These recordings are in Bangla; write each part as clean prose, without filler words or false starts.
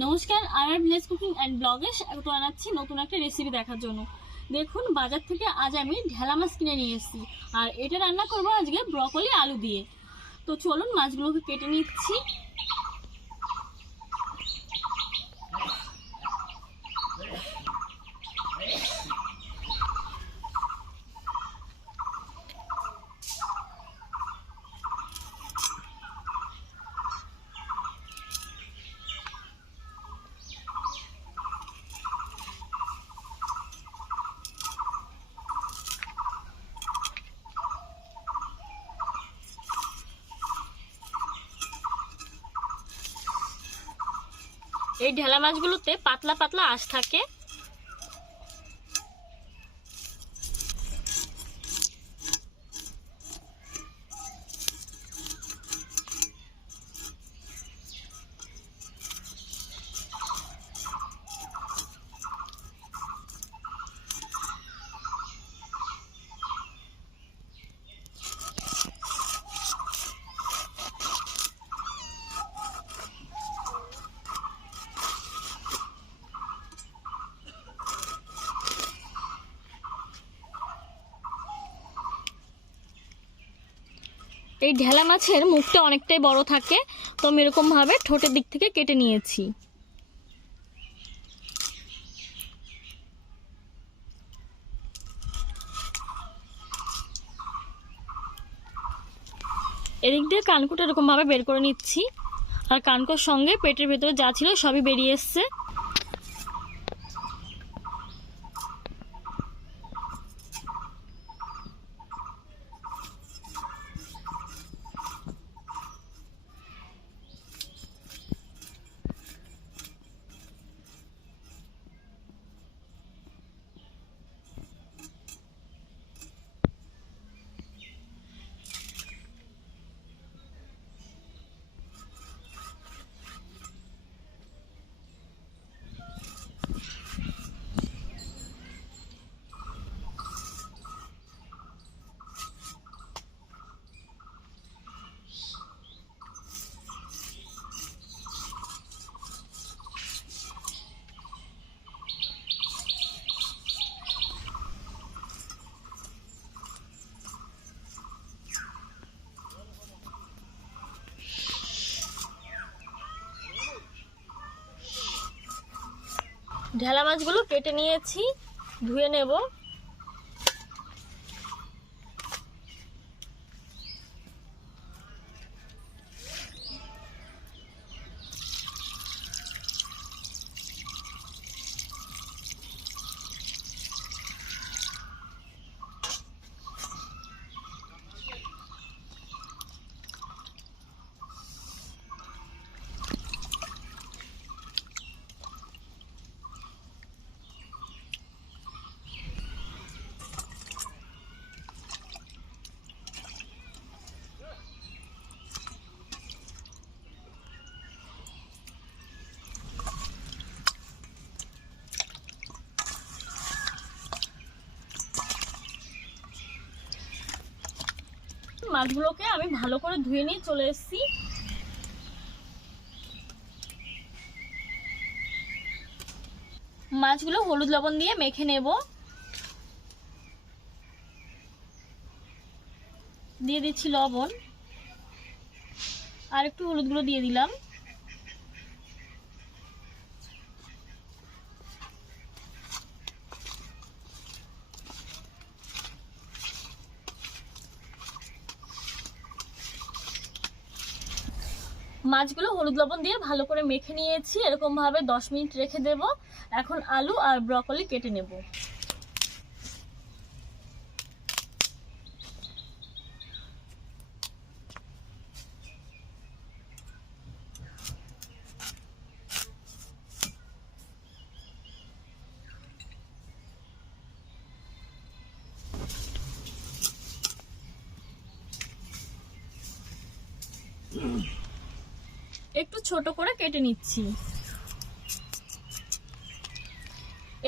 নমস্কার, আমার ভিলেজ কুকিং অ্যান্ড ব্লগে স্বাগত জানাচ্ছি নতুন একটা রেসিপি দেখার জন্য। দেখুন, বাজার থেকে আজ আমি ঢেলা মাছ কিনে নিয়ে এসেছি, আর এটা রান্না করবো আজকে ব্রকলি আলু দিয়ে। তো চলুন মাছগুলোকে কেটে নিচ্ছি। এই ঢেলা মাছগুলোতে পাতলা পাতলা আঁশ থাকে। এই ঢেলা মাছের মুখটা অনেকটাই বড় থাকে, তো আমি এরকম ভাবে ঠোঁটের দিক থেকে কেটে নিয়েছি। এদিক দিয়ে কানকুটা এরকম ভাবে বের করে নিচ্ছি, আর কানকুর সঙ্গে পেটের ভেতরে যা ছিল সবই বেরিয়ে এসছে। ঢেলা মাছগুলো কেটে নিয়েছি, ধুয়ে নেব। মাছগুলোকে আমি ভালো করে ধুয়ে নিয়ে চলে এসেছি। মাছগুলো হলুদ লবণ দিয়ে মেখে নেব। দিয়ে দিচ্ছি লবণ, আর একটু হলুদ গুঁড়ো দিয়ে দিলাম। মাছগুলো হলুদ লবণ দিয়ে ভালো করে মেখে নিয়েছি, এরকম ভাবে 10 মিনিট রেখে দেব। এখন আলু আর ব্রকলি কেটে নেব। একটু ছোট করে কেটে নিচ্ছি,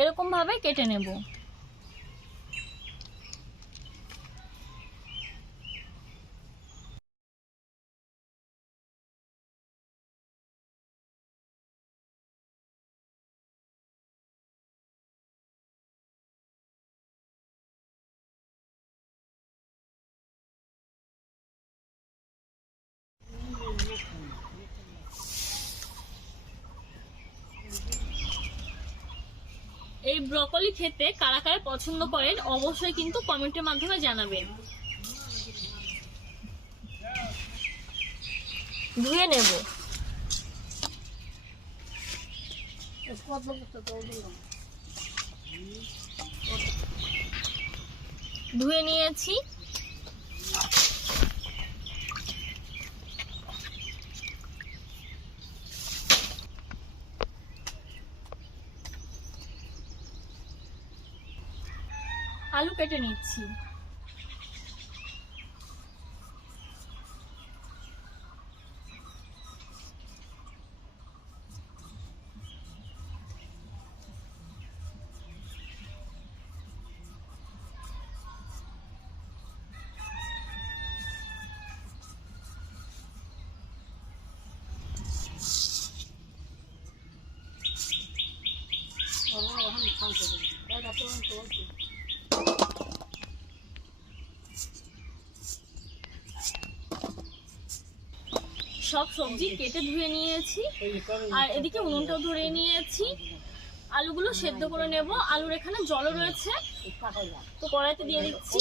এরকম ভাবে কেটে নেব। এই ব্রকলি খেতে কারা কারা পছন্দ করেন অবশ্যই কিন্তু কমেন্টের মাধ্যমে জানাবেন। ধুয়ে নেব। ধুয়ে নিয়েছি। আলু কেটে নিচ্ছি। সব সবজি কেটে ধুয়ে নিয়েছি, আর এদিকে উনুনটাও ধরে নিয়েছি। আলুগুলো সেদ্ধ করে নেব। আলুর এখানে জলও রয়েছে, তো কড়াইতে দিয়ে দিচ্ছি।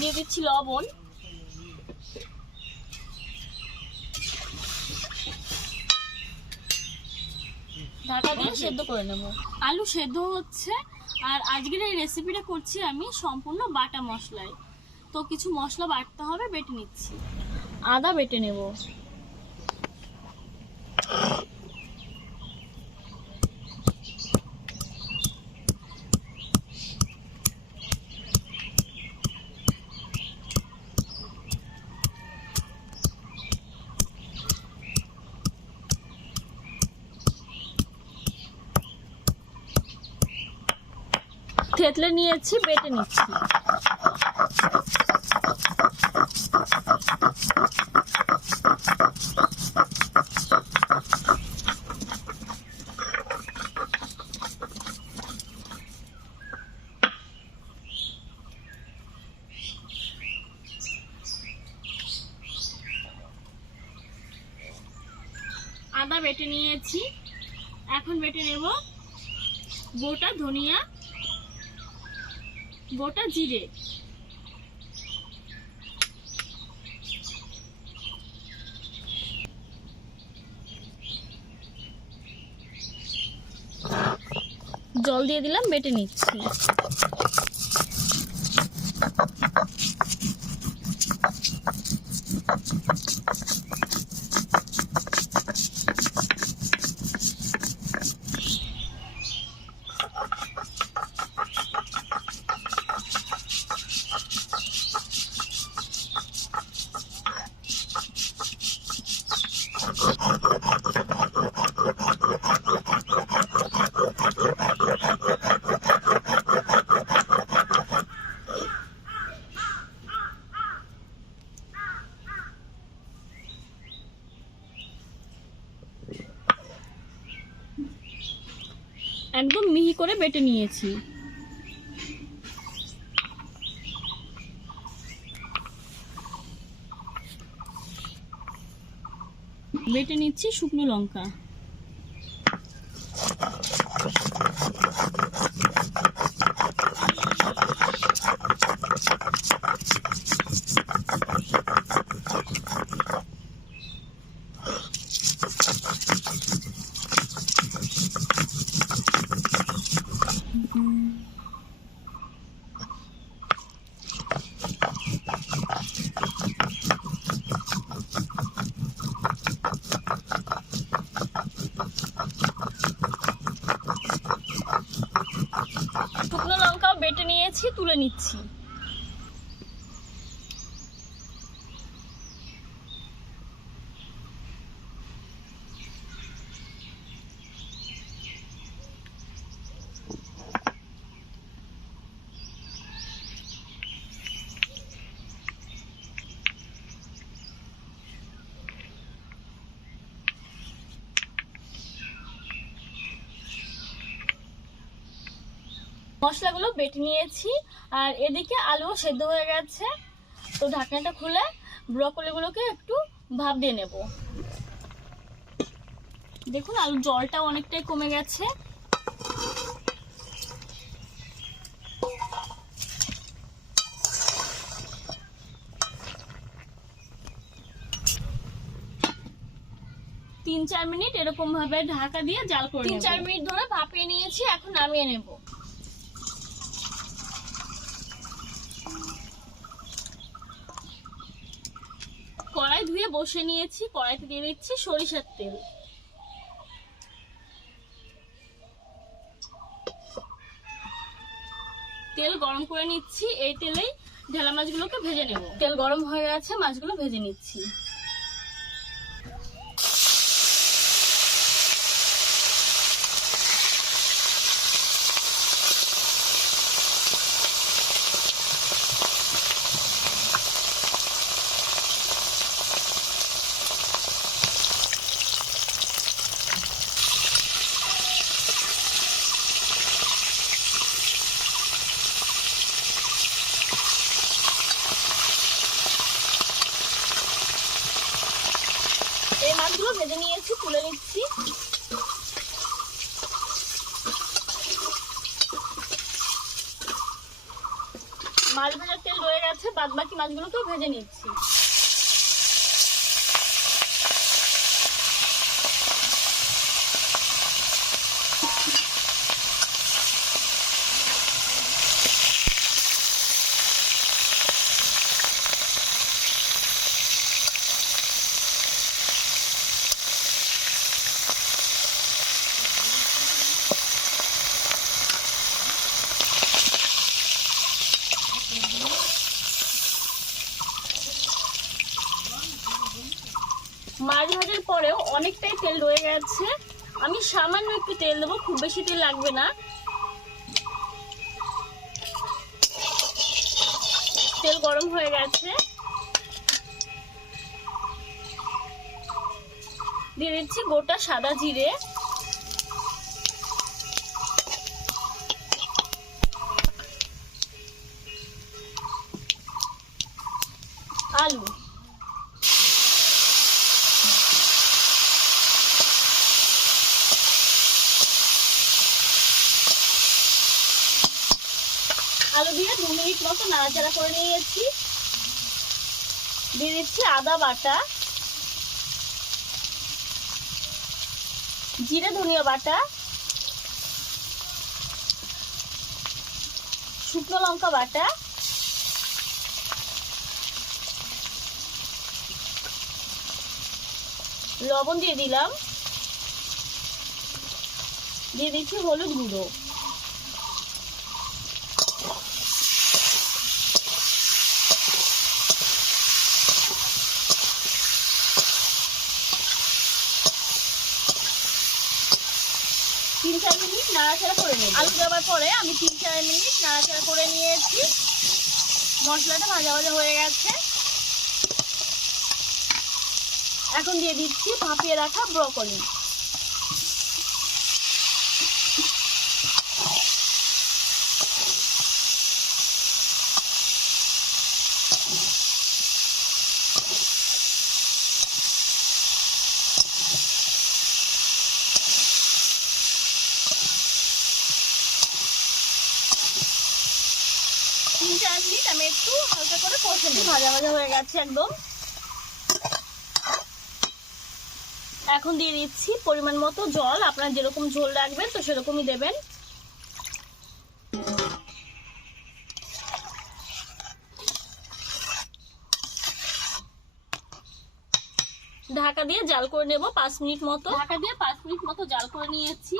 দিয়ে দিচ্ছি লবণ। ঢাকা দিয়ে সেদ্ধ করে নেব। আলু সেদ্ধ হচ্ছে। আর আজকের এই রেসিপিটা করছি আমি সম্পূর্ণ বাটা মশলায়, তো কিছু মশলা বাটতে হবে, বেটে নিচ্ছি। আদা বেটে নেব। থেতলে নিয়েছি, বেটে নিচ্ছি। আদা বেটে নিয়েছি। এখন বেটে নেব গোটা ধনিয়া, গোটা জিরে, জল দিয়ে দিলাম, বেটে নিচ্ছি। একদম মিহি করে বেটে নিয়েছি। বেটে নিচ্ছি শুকনো লঙ্কা। শুকনো লঙ্কাও বেটে নিয়েছি, তুলে নিচ্ছি। মশলাগুলো বেটে নিয়েছি, আর এদিকে আলুও সেদ্ধ হয়ে গেছে। তো ঢাকনাটা খুলে ব্রকলিগুলোকে একটু ভাপ দিয়ে নেব। দেখুন আলুর জলটা অনেকটাই কমে গেছে। 3-4 মিনিট এরকম ভাবে ঢাকা দিয়ে জাল করে নেব। 3-4 মিনিট ধরে ভাপিয়ে নিয়েছি, এখন নামিয়ে নেব। কড়াই ধুয়ে বসে নিয়েছি, কড়াইতে দিয়ে দিচ্ছি সরিষার তেল। তেল গরম করে নিচ্ছি, এই তেলেই ঢেলা মাছগুলোকে ভেজে নেব। তেল গরম হয়ে গেছে, মাছগুলো ভেজে নিচ্ছি। এই মাছগুলো ভেজে নিয়েছি, তুলে নিচ্ছি। মাছ ভাজার তেল রয়ে গেছে, বাদ বাকি মাছগুলোকেও ভেজে নিচ্ছি। মাছ ভাজার পরেও অনেকটাই তেল রয়ে গেছে, আমি সামান্য একটু তেল দেবো, খুব বেশি তেল লাগবে না। তেল গরম হয়ে গেছে, দিয়ে দিচ্ছি গোটা সাদা জিরে, আলু, আলু দিয়ে 2 মিনিট মতো নাড়াচাড়া করে নিয়েছি। দিয়ে দিচ্ছি আদা বাটা, জিরে ধনিয়া বাটা, শুকনো লঙ্কা বাটা, লবণ দিয়ে দিলাম, দিয়ে দিচ্ছি হলুদ গুঁড়ো। তিন 4 মিনিট নাড়াচাড়া করে নেব। আলু দেওয়ার পরে আমি 3-4 মিনিট নাড়াচাড়া করে নিয়েছি। মশলাটা ভাজা ভাজা হয়ে গেছে, এখন দিয়ে দিচ্ছি ভাপিয়ে রাখা ব্রকলি। তিন 4 মিনিট আমি একটু হালকা করে কষে নিই। ভাজা ভাজা হয়ে গেছে একদম। এখন দিয়ে দিচ্ছি পরিমাণ মতো জল, আপনারা যেরকম ঝোল রাখবেন তো সেরকমই দেবেন। ঢাকা দিয়ে জাল করে নেব 5 মিনিট মতো। ঢাকা দিয়ে 5 মিনিট মতো জাল করে নিয়েছি,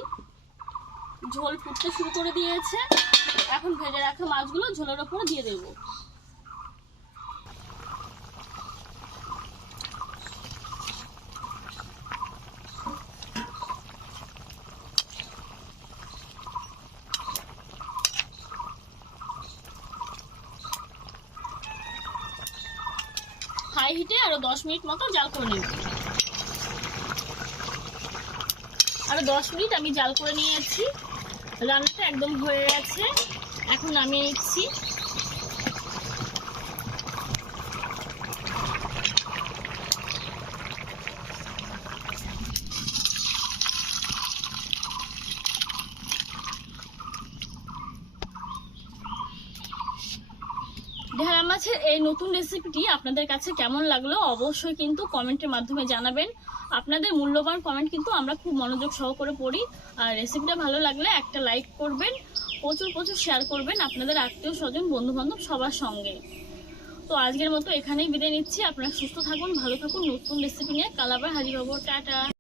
ঝোল ফুটতে শুরু করে দিয়েছে। এখন ভেজে রাখা মাছগুলো ঝোলের উপরে দিয়ে দেব। হাই হিটে আরো 10 মিনিট মতো জাল করে নেব। আরো 10 মিনিট আমি জাল করে নিয়েছি, রান্নাটা একদম হয়ে গেছে। এখন নামিয়ে নিচ্ছি। ঢেঁড়া মাছের এই নতুন রেসিপিটি আপনাদের কাছে কেমন লাগলো অবশ্যই কিন্তু কমেন্টের মাধ্যমে জানাবেন। আপনাদের মূল্যবান কমেন্ট কিন্তু আমরা খুব মনোযোগ সহকারে পড়ি। আর রেসিপিটা ভালো লাগলে একটা লাইক করবেন, প্রচুর প্রচুর শেয়ার করবেন আপনাদের আত্মীয় স্বজন বন্ধু বান্ধব সবার সঙ্গে। তো আজকের মতো এখানেই বিদায় নিচ্ছি। আপনারা সুস্থ থাকুন, ভালো থাকুন, নতুন রেসিপি নিয়ে কাল আবার হাজির হবো। টাটা।